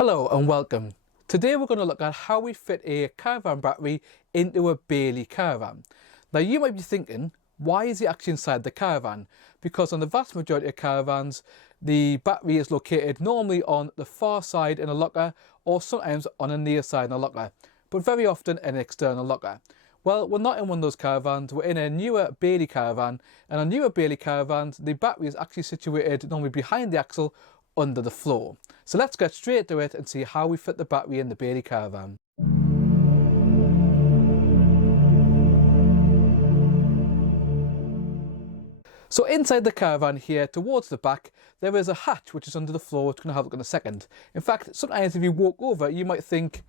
Hello and welcome. Today we're going to look at how we fit a caravan battery into a BAILEY caravan. Now you might be thinking, why is it actually inside the caravan? Because on the vast majority of caravans, the battery is located normally on the far side in a locker or sometimes on a near side in a locker, but very often an external locker. Well, we're not in one of those caravans, we're in a newer BAILEY caravan, and on newer BAILEY caravans, the battery is actually situated normally behind the axle under the floor. So let's get straight to it and see how we fit the battery in the BAILEY caravan. So inside the caravan here, towards the back, there is a hatch which is under the floor, which we're going to have a look in a second. In fact, sometimes if you walk over, you might think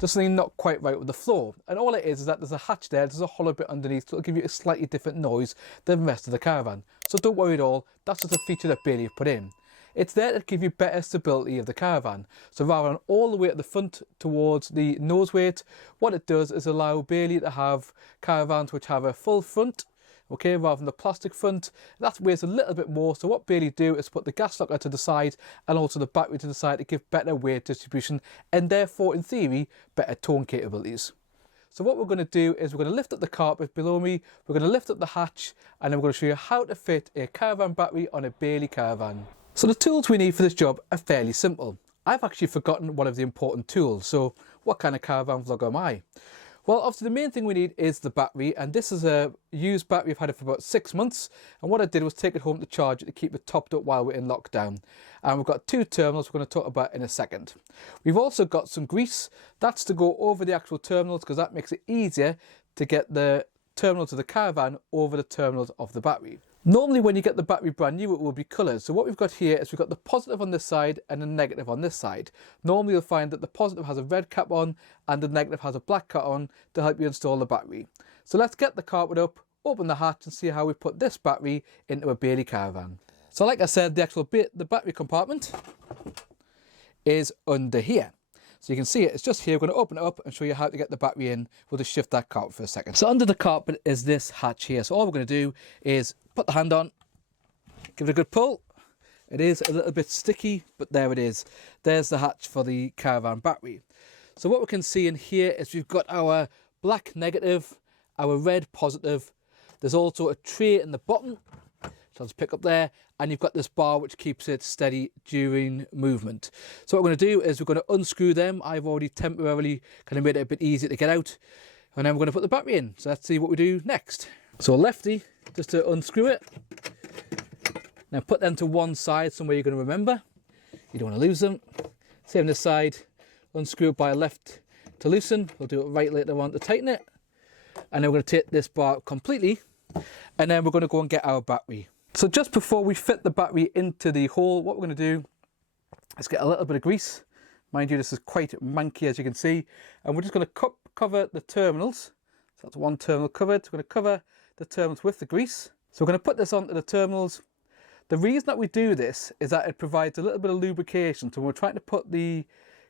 there's something not quite right with the floor. And all it is that there's a hatch there, there's a hollow bit underneath, so it'll give you a slightly different noise than the rest of the caravan. So don't worry at all, that's just a feature that BAILEY have put in. It's there to give you better stability of the caravan. So rather than all the way at the front towards the nose weight, what it does is allow BAILEY to have caravans which have a full front, okay, rather than the plastic front. That weighs a little bit more. So what BAILEY do is put the gas locker to the side and also the battery to the side to give better weight distribution and therefore, in theory, better towing capabilities. So what we're going to do is we're going to lift up the carpet below me, we're going to lift up the hatch, and then we're going to show you how to fit a caravan battery on a BAILEY caravan. So the tools we need for this job are fairly simple. I've actually forgotten one of the important tools, so what kind of caravan vlogger am I? Well, obviously the main thing we need is the battery, and this is a used battery. I've had it for about 6 months, and what I did was take it home to charge it to keep it topped up while we're in lockdown. And we've got 2 terminals we're going to talk about in a second. We've also got some grease. That's to go over the actual terminals because that makes it easier to get the terminals of the caravan over the terminals of the battery. Normally when you get the battery brand new, it will be coloured. So what we've got here is we've got the positive on this side and the negative on this side. Normally you'll find that the positive has a red cap on and the negative has a black cap on to help you install the battery. So let's get the carpet up, open the hatch and see how we put this battery into a BAILEY caravan. So like I said, the battery compartment is under here. So you can see it, it's just here. We're going to open it up and show you how to get the battery in. We'll just shift that carpet for a second. So under the carpet is this hatch here. So all we're going to do is put the hand on, give it a good pull. It is a little bit sticky, but there it is. There's the hatch for the caravan battery. So what we can see in here is we've got our black negative, our red positive. There's also a tray in the bottom. So I'll just pick up there, and you've got this bar which keeps it steady during movement. So what we're going to do is we're going to unscrew them. I've already temporarily kind of made it a bit easier to get out, and then we're going to put the battery in. So let's see what we do next. So lefty, just to unscrew it. Now put them to one side, somewhere you're going to remember. You don't want to lose them. Same this side, unscrew it by left to loosen. We'll do it right later on to tighten it. And then we're going to take this bar completely, and then we're going to go and get our battery. So just before we fit the battery into the hole, what we're going to do is get a little bit of grease. Mind you, this is quite manky, as you can see. And we're just going to cover the terminals. So that's one terminal covered. We're going to cover the terminals with the grease. So we're going to put this onto the terminals. The reason that we do this is that it provides a little bit of lubrication. So when we're trying to put the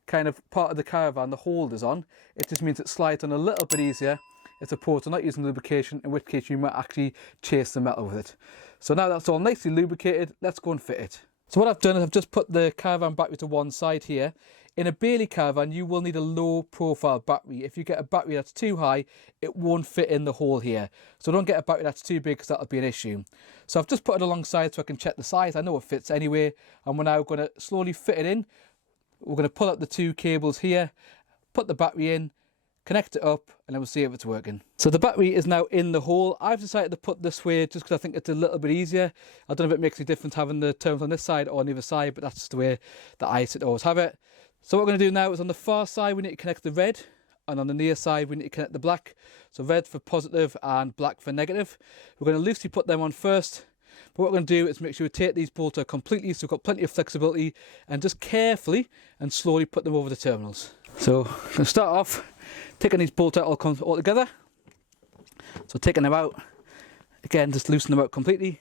kind of part of the caravan, the holders on, it just means it slides on a little bit easier as opposed to not using lubrication, in which case you might actually chase the metal with it. So now that's all nicely lubricated, let's go and fit it. So what I've done is I've just put the caravan battery to one side here. In a BAILEY caravan, you will need a low profile battery. If you get a battery that's too high, it won't fit in the hole here. So don't get a battery that's too big because that'll be an issue. So I've just put it alongside so I can check the size. I know it fits anyway. And we're now going to slowly fit it in. We're going to pull out the 2 cables here, put the battery in, connect it up, and then we'll see if it's working. So the battery is now in the hole. I've decided to put this way just because I think it's a little bit easier. I don't know if it makes any difference having the terminals on this side or on the other side, but that's just the way that I always have it. So what we're going to do now is on the far side we need to connect the red, and on the near side we need to connect the black. So red for positive and black for negative. We're going to loosely put them on first. But what we're going to do is make sure we take these bolts out completely so we've got plenty of flexibility, and just carefully and slowly put them over the terminals. So I'm going to start off taking these bolts out all together. So taking them out, again just loosen them out completely.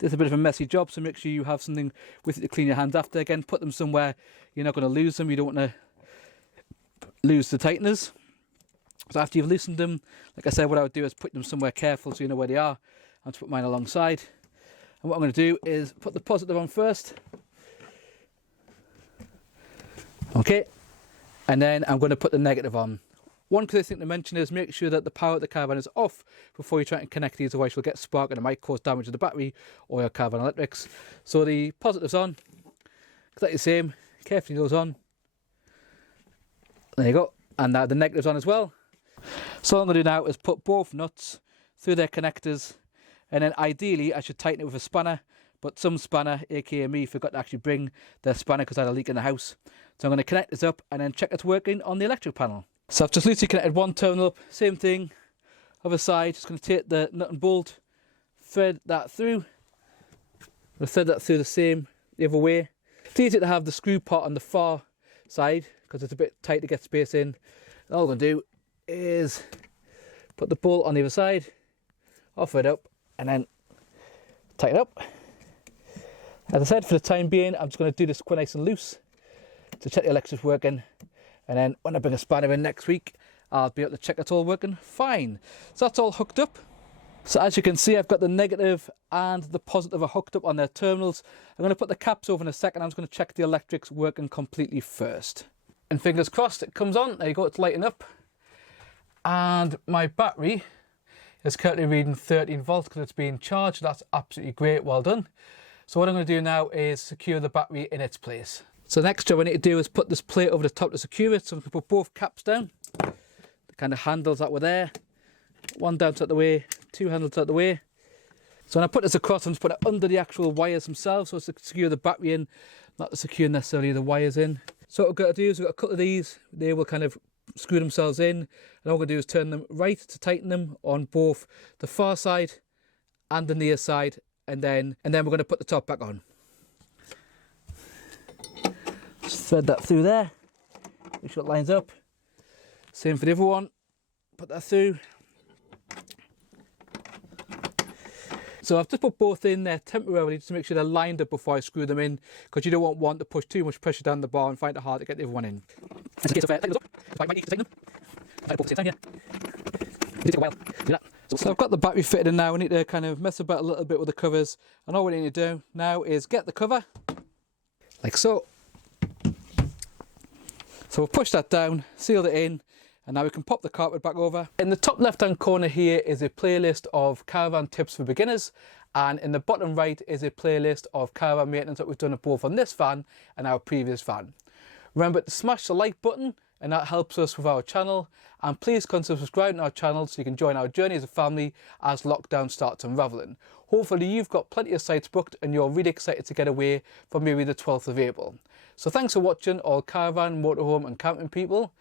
This is a bit of a messy job, so make sure you have something with it to clean your hands after. Again, put them somewhere you're not going to lose them. You don't want to lose the tighteners. So after you've loosened them, like I said, what I would do is put them somewhere careful so you know where they are. I'll just put mine alongside. And what I'm going to do is put the positive on first. Okay, and then I'm going to put the negative on. One clear thing to mention is make sure that the power of the Caravan is off before you try and connect these, otherwise you'll get spark and it might cause damage to the battery or your Caravan electrics. So the positive's on, exactly the same, carefully goes on. There you go, and now the negative's on as well. So what I'm going to do now is put both nuts through their connectors, and then ideally I should tighten it with a spanner, but some spanner, aka me, forgot to actually bring their spanner because I had a leak in the house. So I'm going to connect this up and then check it's working on the electric panel. So I've just loosely connected one terminal up, same thing, other side. Just going to take the nut and bolt, thread that through. I'll thread that through the other way. It's easy to have the screw part on the far side because it's a bit tight to get space in. All I'm going to do is put the bolt on the other side, offer it up, and then tighten up. As I said, for the time being, I'm just going to do this quite nice and loose to check the electric's working, and then when I bring a spanner in next week, I'll be able to check it's all working fine. So that's all hooked up. So as you can see, I've got the negative and the positive are hooked up on their terminals. I'm going to put the caps over in a second. I'm just going to check the electric's working completely first. And fingers crossed it comes on. There you go, it's lighting up. And my battery is currently reading 13 volts because it's being charged. That's absolutely great, well done. So what I'm going to do now is secure the battery in its place. So the next job I need to do is put this plate over the top to secure it. So I'm going to put both caps down. The kind of handles that were there. One down out the way, two handles out the way. So when I put this across, I'm just putting it under the actual wires themselves, so it's to secure the battery in, not to secure necessarily the wires in. So what we've got to do is we've got a couple of these, they will kind of screw themselves in, and all we're going to do is turn them right to tighten them on both the far side and the near side, and then we're going to put the top back on. Just thread that through there, make sure it lines up. Same for the other one, put that through. So I've just put both in there temporarily just to make sure they're lined up before I screw them in, because you don't want one to push too much pressure down the bar and find it hard to get the other one in. In case of tightening those up, if I might need to tighten them, I both at the same time here. It'll take a while to do that. So I've got the battery fitted in now. I need to kind of mess about a little bit with the covers, and all we need to do now is get the cover, like so. So we'll push that down, seal it in, and now we can pop the carpet back over. In the top left hand corner here is a playlist of caravan tips for beginners, and in the bottom right is a playlist of caravan maintenance that we've done both on this van and our previous van. Remember to smash the like button, and that helps us with our channel, and please consider subscribing to our channel so you can join our journey as a family as lockdown starts unravelling. Hopefully you've got plenty of sites booked and you're really excited to get away for maybe the 12th of April. So thanks for watching, all caravan, motorhome and camping people.